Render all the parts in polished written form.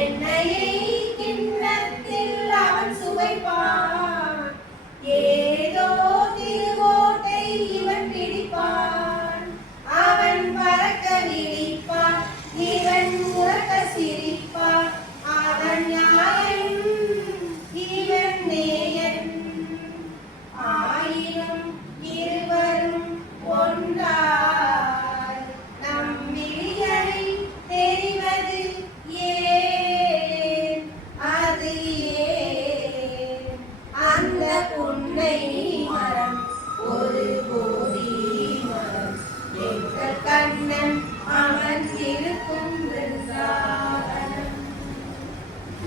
எண்ணெயை கிண்ணத்தில் அவன் சுவைப்பான். ஏதோ திருவோட்டை இவன் பிடிப்பான். அவன் பறக்க விழிப்பான், இவன் உறக்க சிரிப்பான். அவன் நியாயன், இவன் நேயன். ஆயினும் இருவரும் ஒன்றாய் நம் விழிகளை தெரிவது ஏன்? அது ஏன்? அந்த புன்னை மரம் ஒரு போதி மரம், எங்கள் கண்ணன் அமர்ந்திருக்கும் விருந்தாவனம்.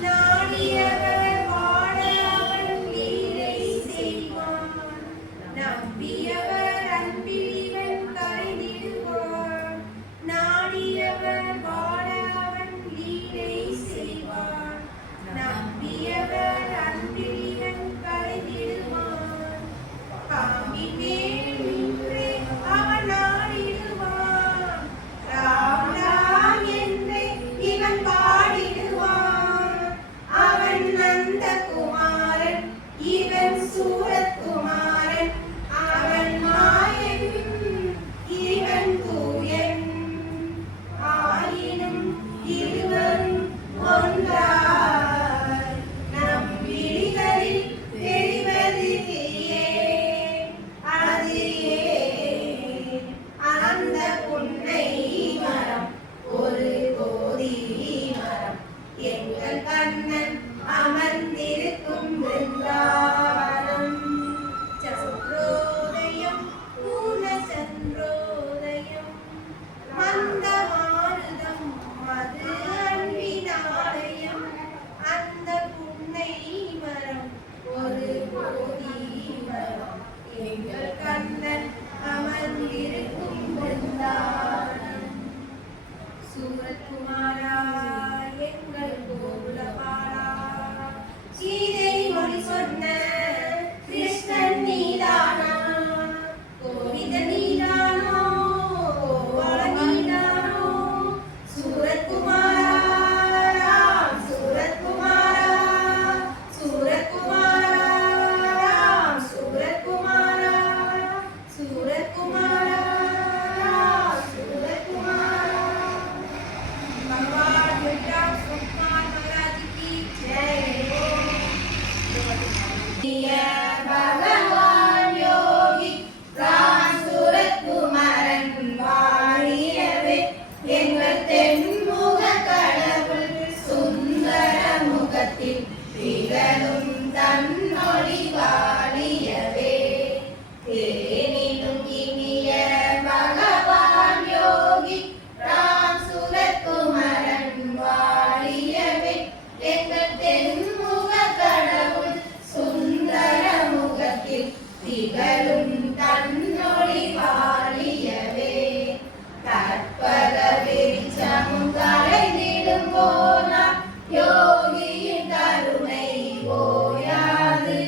நாடியவர் வாழ அவன் லீலை செய்வான். நம்பியவர் அன்பிலிவன் கரைந்திடுவான். நாடியவர் வாழ அவன் லீலை செய்வான். நம்பியவர் அன்பிலிவன் கரைந்திடுவான். பாம்பின் மேல் நின்றே அவன் ஆடிடுவான். ராம் ராம் என்றே இவன் பாடிடுவான். அவன் நந்தகுமாரன், இவன் சூரத்குமாரன். அவன் மாயன், இவன் தூயன். ஆயினும் இருவரும் ஒன்றாய் நம் விழிகளில் தெரிவது ஏன்? அது ஏன்? அந்த புன்னை மரம் ஒரு போதி மரம், எங்கள் கண்ணன் அமர்ந்திருக்கும் விருந்தாவனம். சந்திரோதயம் பூர்ண சந்திரோதயம், மந்த மாருதம் மது அன்பினாலயம். அந்த புன்னை மரம் ஒரு போதி மரம், எங்கள் கண்ணன் அமர்ந்திருக்கும் விருந்தாவனம். சூரத்குமாரா எங்கள் கோகுலபாலா, சீதை மொழி சொன்ன கிருஷ்ணன் நீதானா? கோவிந்தன் நீதானோ? கோபாலன் நீதானோ? சூரத்குமாரா, ராம் சூரத்குமாரா, சூரத்குமாரா, ராம் சூரத்குமாரா, சூரத்குமாரா, ராம் சூரத்குமாரா. भगवान विद्या सुकुमार महाराज की जय हो। भगवान योगी राम सूरत्कुमारन வாழியவே, எங்கள் தென்முக கடவுள் சுந்தர முகத்தில் திகழும் தன்னொளி வாழியவே. தேனிலும் இனிய பகவான் யோகி ராம் சூரத்குமாரன் வாழியவே, எங்கள் தென்முக கடவுள் சுந்தர முகத்தில் திகழும் தன்னொளி வாழியவே. கற்பக விருட்சமும் களைந்திடும் போனால் யோகியின் கருணை ஓயாது.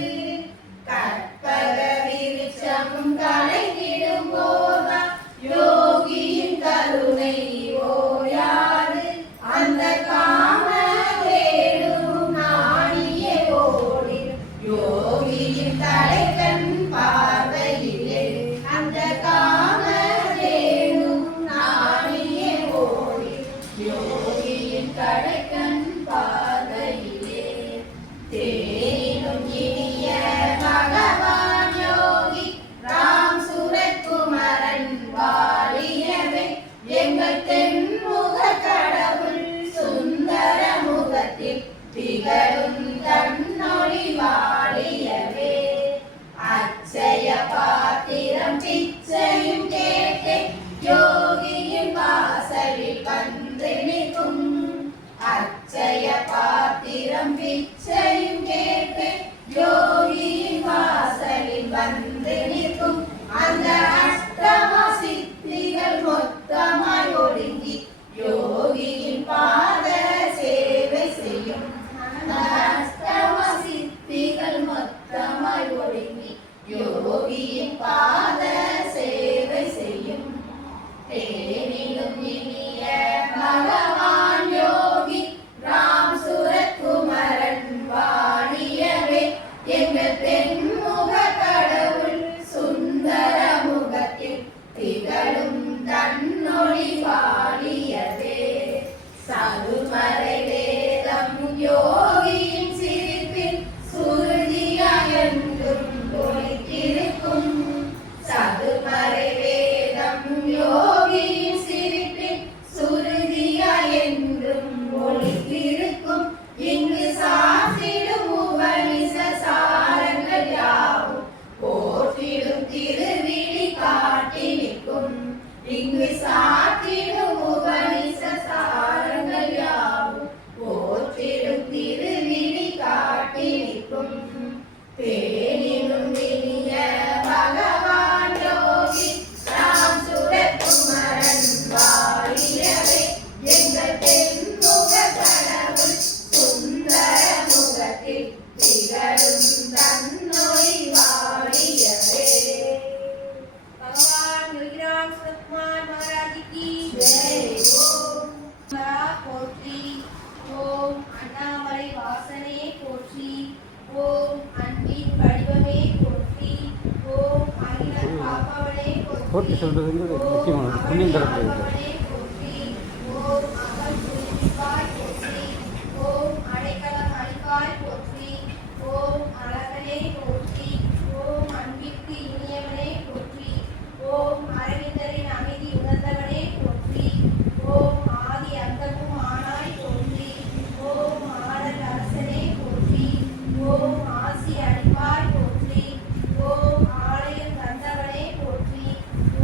யோகியின் சிரிப்பில் சுருதியாயென்றும் ஒலித்திருக்கும் சதுமறை வேதம் யோகியின் சிரிப்பில் சுருதியாயென்றும் ஒலித்திருக்கும் இங்கு சாத்திடும் உபனிஷ சாரங்கள் யாவும் போற்றிடும் திருவிழி காட்டி நிற்கும் இங்கு சாத்திடும் உபனிஷ சாரங்கள் யாவும் போற்றிடும் திருவிழி காட்டி நிற்கும் பேணினும் இனிய பகவான் யோகி ராம் சுரகுமரன் வாழியவே எங்கள் தென்முக கடவுள் சுந்தர முகத்தில் திகழும் தன்னொழி வாழியவே. भगवान योगीराम सुरतकुमार महाराज की जय। ओम पोற்றி ஓம் அண்ணாமலை வாசனே போற்றி ஓம் அன்பின் வடிவமே போற்றி ஓம் அகிலன் காப்பவனே போற்றி ஓம் அகழி காப்பவனே போற்றி ஓம் அகல் புரிவாய் போற்றி ஓம் அடைக்கலம் அளிப்பாய் போற்றி ஓம் அழகனே போற்றி ஓம் அன்பிற்கு இனியவனே போற்றி ஓம் அரவிந்தரின் அமைதி உணர்ந்தவனே போற்றி ஓம் ஆதி அந்தமும் ஆனாய் போற்றி ஓம் ஆடல் அரசனே போற்றி ஓம் ஆசி அடிப்பாய் போற்றி ஓம் ஆலயம் தந்தவனே போற்றி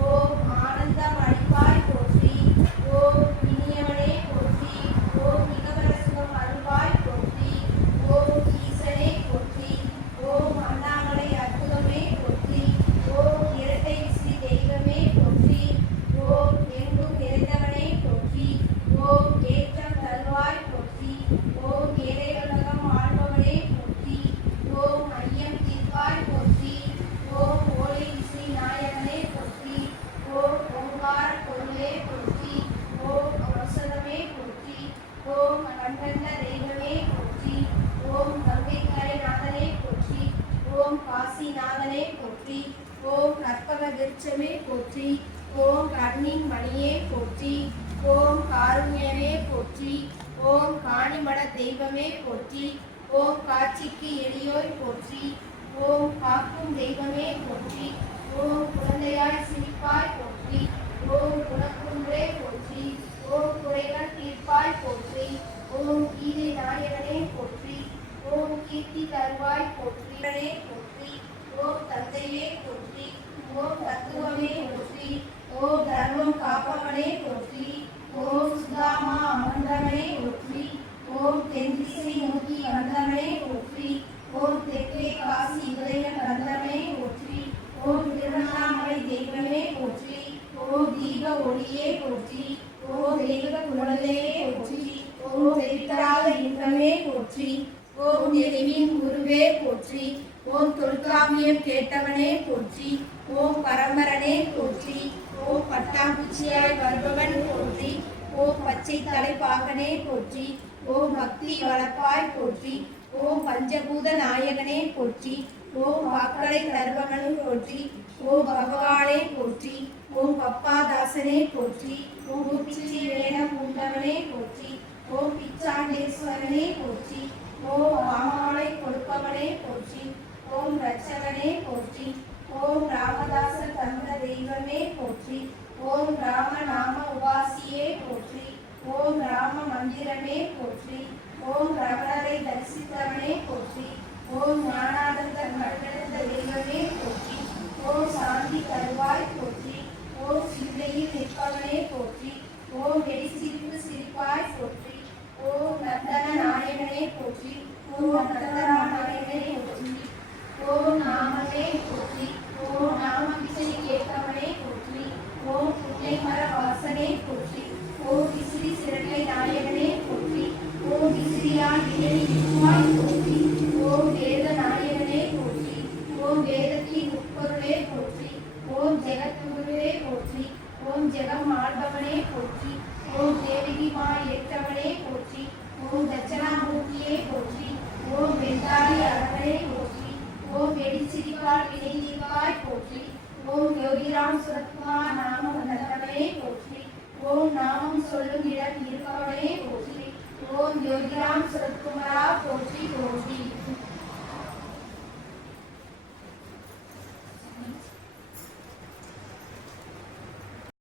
ஓம் ஆனந்தம் அடிப்பாய் போற்றி ஓம் இனியவனே போற்றி ஓம் இகவர சுகம் அருள்வாய் போற்றி ஓம் ஈசனே போற்றி ஓம் அண்ணாமலை அற்புதமே போற்றி ஓம் இரட்டை ஸ்ரீ தெய்வமே போற்றி ஓம் எங்கும் நிறைந்தவனே போற்றி ஓம் ஏற்றம் தருவாய் போற்றி ஓம் ஏழைகளுலகம் ஆள்பவனே போற்றி ஓம் ஐயம் தீர்ப்பாய் போற்றி ஓம் ஓலை ஸ்ரீ நாயகனே போற்றி ஓம் ஓங்கார பொருளே போற்றி ஓம் வசதமே போற்றி ஓம் கண்கண்ட தெய்வமே போற்றி ஓம் கங்கைக்கரை நாதனே போற்றி ஓம் காசிநாதனே போற்றி ஓம் கற்பக விருட்சமே போற்றி ஓம் கண்ணின் மணியே போற்றி ஓம் காருண்யமே போற்றி ஓம் காணிமட தெய்வமே போற்றி ஓம் காட்சிக்கு எளியோய் போற்றி ஓம் காக்கும் தெய்வமே போற்றி ஓம் குழந்தையாய் சிரிப்பாய் போற்றி ஓம் குணக்குன்றே போற்றி ஓம் குறைகள் தீர்ப்பாய் போற்றி ஓம் கீதை நாயகனே போற்றி ஓம் கீர்த்தி தருவாய் போற்றி போற்றி ஓம் தந்தையே போற்றி ஓம் தத்துவமே போற்றி ஓம் தர்மம் காப்பவனே போற்றி ஓம் சுதாமா அமர்ந்தவனே போற்றி ஓம் தென்திசை நோக்கி வந்தவனே போற்றி ஓம் தெற்கே காசி உதயன் வந்தவனே போற்றி ஓம் திருவண்ணாமலை தெய்வமே போற்றி ஓம் தீப ஒளியே போற்றி ஓம் தெய்வ குழந்தையே போற்றி ஓம் தெரிவித்தராத இன்பமே போற்றி ஓம் தெளிவின் குருவே போற்றி ஓம் தொல்காமியம் கேட்டவனே போற்றி ஓம் பரம்பரனே போற்றி ஓம் பட்டாம்பூச்சியாய் வருபவன் போற்றி ஓம் பச்சை தலைப்பாகனே போற்றி ஓம் பக்தி வளர்ப்பாய் போற்றி ஓம் பஞ்சபூத நாயகனே போற்றி ஓம் வாக்களை தருபவன் போற்றி ஓம் பகவானே போற்றி ஓம் பப்பாதாசனே போற்றி ஓம் பிச்சி வேடம் உண்டவனே போற்றி ஓம் பிச்சாண்டேஸ்வரனே போற்றி ஓம் மாமாலை கொடுப்பவனே போற்றி ஓம் ரட்சகனே போற்றி ஓம் ராமதாச தந்த தெய்வமே போற்றி ஓம் ராம நாம உபாசியே போற்றி ஓம் ராம மந்திரமே போற்றி ஓம் ரமணரை தரிசித்தவனே போற்றி ஓம் ஞானானந்தர் கண்டெடுத்த தெய்வமே போற்றி ஓம் சாந்தி தருவாய் போற்றி ஓம் சிந்தையில் நிற்பவனே போற்றி ஓம் வெடிசிரிப்பு சிரிப்பாய் போற்றி ஓம் நந்தன நாயகனே போற்றி ஓம் நந்தனா நாயகனே போற்றி ஓம் நாமமே போற்றி ஓம் நாம பிச்சை கேட்கவனே போற்றி ஓம் புன்னை மர வாசனே போற்றி ஓம் விசிறி சிறகை நாயகனே போற்றி ஓம் விசிறியால் வினி நிற்பாய் போற்றி ஓம் வேத நாயகனே போற்றி ஓம் வேதத்தின் உட்பொருளே போற்றி ஓம் ஜெகத்குருவே போற்றி ஓம் ஜெகம் ஆள்பவனே போற்றி ஓம் தேவகி மா ஏற்றவனே போற்றி ஓம் தட்சணாமூர்த்தியே போற்றி ஓம் வெந்தாளி அழகனே போற்றி ஓம் வெடிச்சிரிப்பால் வினைந்திருப்பாய் போற்றி ஓம் யோகிராம் சுரத்குமார் நாமம் உணர்ந்தவனே போற்றி ஓம் நாமம் சொல்லும் இடம் இருப்பவனே போற்றி ஓம் யோகிராம் சுரத்குமார் போற்றி போற்றி